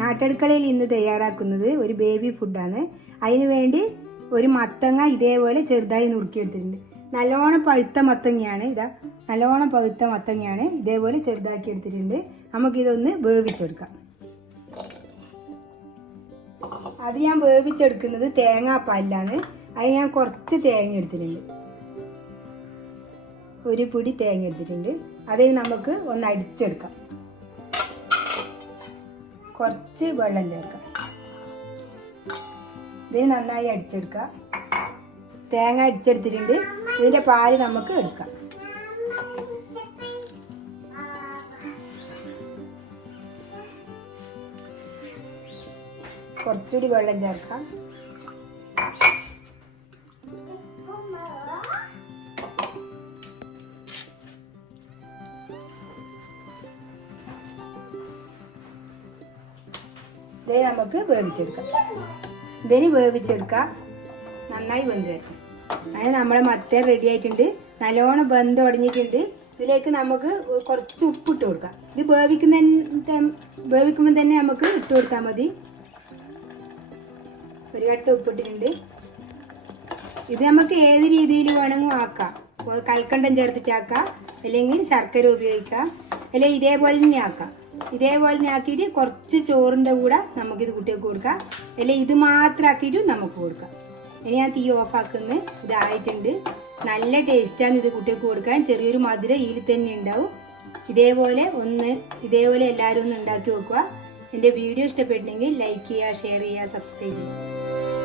നാട്ടടുക്കളയിൽ ഇന്ന് തയ്യാറാക്കുന്നത് ഒരു ബേബി ഫുഡാണ്. അതിന് വേണ്ടി ഒരു മത്തങ്ങ ഇതേപോലെ ചെറുതായി നുറുക്കിയെടുത്തിട്ടുണ്ട്. നല്ലോണം പഴുത്ത മത്തങ്ങയാണ്. നല്ലോണം പഴുത്ത മത്തങ്ങയാണ് ഇതേപോലെ ചെറുതാക്കി എടുത്തിട്ടുണ്ട്. നമുക്കിതൊന്ന് വേവിച്ചെടുക്കാം. അത് ഞാൻ വേവിച്ചെടുക്കുന്നത് തേങ്ങാപ്പാലിലാണ്. അത് ഞാൻ കുറച്ച് തേങ്ങ എടുത്തിട്ടുണ്ട്, ഒരു പിടി തേങ്ങ എടുത്തിട്ടുണ്ട്. അതിൽ നമുക്ക് ഒന്ന് അടിച്ചെടുക്കാം. കുറച്ച് വെള്ളം ചേർക്കാം. ഇതിന് നന്നായി അടിച്ചെടുക്കാം. തേങ്ങ അടിച്ചെടുത്തിട്ടുണ്ട്. ഇതിൻ്റെ പാല് നമുക്ക് എടുക്കാം. കുറച്ചുകൂടി വെള്ളം ചേർക്കാം. ഇത് നമുക്ക് വേവിച്ചെടുക്കാം. ഇതിന് വേവിച്ചെടുക്കാം. നന്നായി വെന്ത് വരട്ടെ. അതിന് നമ്മളെ മത്തൻ റെഡി ആയിട്ടുണ്ട്. നല്ലോണം വെന്ത് ഉടഞ്ഞിട്ടുണ്ട്. ഇതിലേക്ക് നമുക്ക് കുറച്ച് ഉപ്പിട്ട് കൊടുക്കാം. ഇത് വേവിക്കുമ്പോൾ തന്നെ നമുക്ക് ഇട്ട് കൊടുത്താൽ മതി. ഒരു കട്ട ഉപ്പിട്ടിട്ടുണ്ട്. ഇത് നമുക്ക് ഏത് രീതിയിൽ വേണമെങ്കിലും ആക്കാം. കൽക്കണ്ടം ചേർത്തിട്ടാക്കാം, അല്ലെങ്കിൽ ശർക്കര ഉപയോഗിക്കാം, അല്ലെങ്കിൽ ഇതേപോലെ തന്നെ ആക്കാം. ഇതേപോലെ തന്നെ ആക്കിയിട്ട് കുറച്ച് ചോറിൻ്റെ കൂടെ നമുക്കിത് കുട്ടികൾക്ക് കൊടുക്കാം, അല്ലെങ്കിൽ ഇത് മാത്രം ആക്കിയിട്ട് നമുക്ക് കൊടുക്കാം. ഇനി ഞാൻ തീ ഓഫാക്കുന്നത്. ഇതായിട്ടുണ്ട്. നല്ല ടേസ്റ്റാണ് ഇത് കുട്ടികൾക്ക് കൊടുക്കാൻ. ചെറിയൊരു മധുരം ഇതിൽ തന്നെ ഉണ്ടാവും. ഇതേപോലെ എല്ലാവരും ഒന്ന് ഉണ്ടാക്കി വെക്കുക. എൻ്റെ വീഡിയോ ഇഷ്ടപ്പെട്ടെങ്കിൽ ലൈക്ക് ചെയ്യുക, ഷെയർ ചെയ്യുക, സബ്സ്ക്രൈബ് ചെയ്യുക.